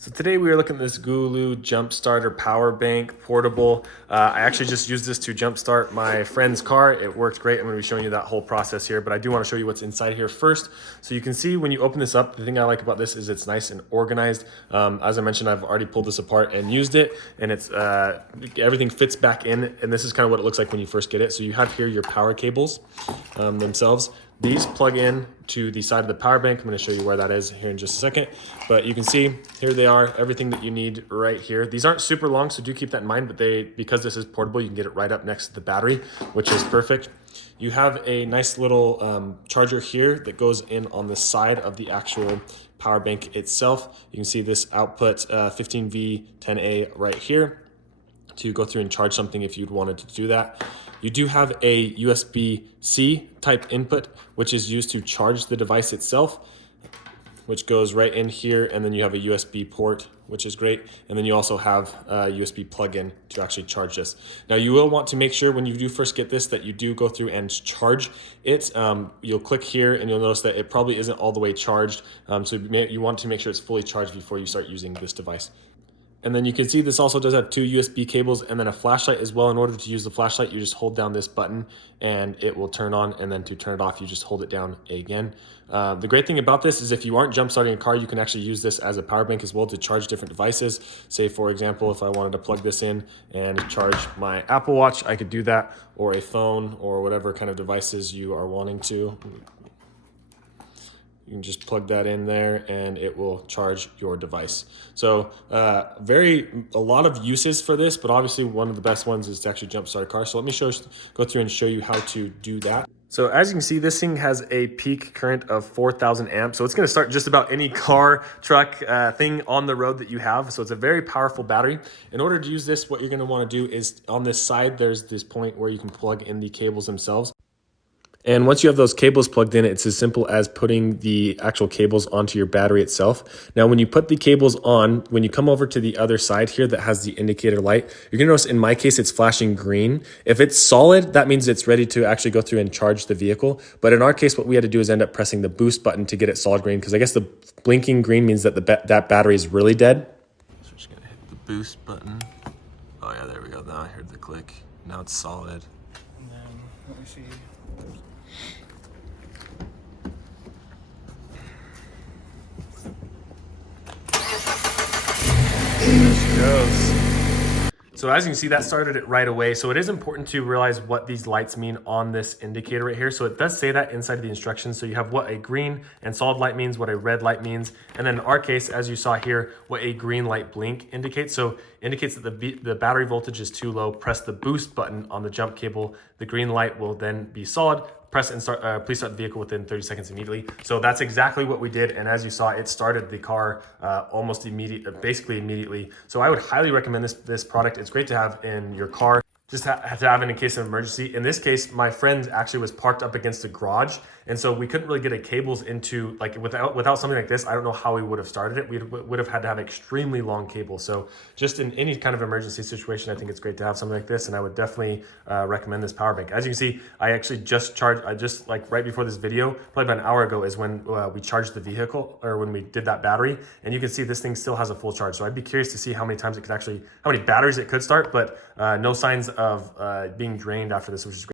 So today we are looking at this Gooloo Jump Starter Power Bank Portable. I actually just used this to jumpstart my friend's car. It worked great. I'm going to be showing you that whole process here, but I do want to show you what's inside here first. So you can see when you open this up, the thing I like about this is it's nice and organized. As I mentioned, I've already pulled this apart and used it, and it's everything fits back in, and this is kind of what it looks like when you first get it. So you have here your power cables themselves. These plug in to the side of the power bank. I'm going to show you where that is here in just a second. But you can see here they are, everything that you need right here. These aren't super long, so do keep that in mind, but because this is portable, you can get it right up next to the battery, which is perfect. You have a nice little charger here that goes in on the side of the actual power bank itself. You can see this output 15V10A right here to go through and charge something if you'd wanted to do that. You do have a USB-C type input, which is used to charge the device itself, which goes right in here, and then you have a USB port, which is great. And then you also have a USB plug-in to actually charge this. Now you will want to make sure when you do first get this that you do go through and charge it. You'll click here and you'll notice that it probably isn't all the way charged. So you want to make sure it's fully charged before you start using this device. And then you can see this also does have two USB cables and then a flashlight as well. In order to use the flashlight, you just hold down this button and it will turn on, and then to turn it off, you just hold it down again. The great thing about this is if you aren't jump starting a car, you can actually use this as a power bank as well to charge different devices. Say, for example, if I wanted to plug this in and charge my Apple Watch, I could do that, or a phone, or whatever kind of devices you are wanting to. You can just plug that in there and it will charge your device. So a lot of uses for this, but obviously one of the best ones is to actually jumpstart a car. So let me go through and show you how to do that. So as you can see, this thing has a peak current of 4,000 amps. So it's gonna start just about any car, truck, thing on the road that you have. So it's a very powerful battery. In order to use this, what you're gonna wanna do is on this side, there's this point where you can plug in the cables themselves. And once you have those cables plugged in, it's as simple as putting the actual cables onto your battery itself. Now, when you put the cables on, when you come over to the other side here that has the indicator light, you're gonna notice in my case, it's flashing green. If it's solid, that means it's ready to actually go through and charge the vehicle. But in our case, what we had to do is end up pressing the boost button to get it solid green, because I guess the blinking green means that that battery is really dead. So we're just gonna hit the boost button. Oh yeah, there we go. Now I heard the click. Now it's solid. And then, let me see. There she goes. So as you can see, that started it right away. So it is important to realize what these lights mean on this indicator right here. So it does say that inside of the instructions. So you have what a green and solid light means, what a red light means. And then in our case, as you saw here, what a green light blink indicates. So indicates that the battery voltage is too low. Press the boost button on the jump cable. The green light will then be solid. Press and start, please start the vehicle within 30 seconds immediately. So that's exactly what we did. And as you saw, it started the car basically immediately. So I would highly recommend this product. It's great to have in your car. Just have to have it in case of emergency. In this case, my friend actually was parked up against the garage, and so we couldn't really get a cables into, like, without something like this, I don't know how we would have started it. We would have had to have extremely long cables. So just in any kind of emergency situation, I think it's great to have something like this, and I would definitely recommend this power bank. As you can see, I actually just like right before this video, probably about an hour ago, is when we charged the vehicle, or when we did that battery, and you can see this thing still has a full charge. So I'd be curious to see how many times it could actually, how many batteries it could start, but no signs of being drained after this, which is great.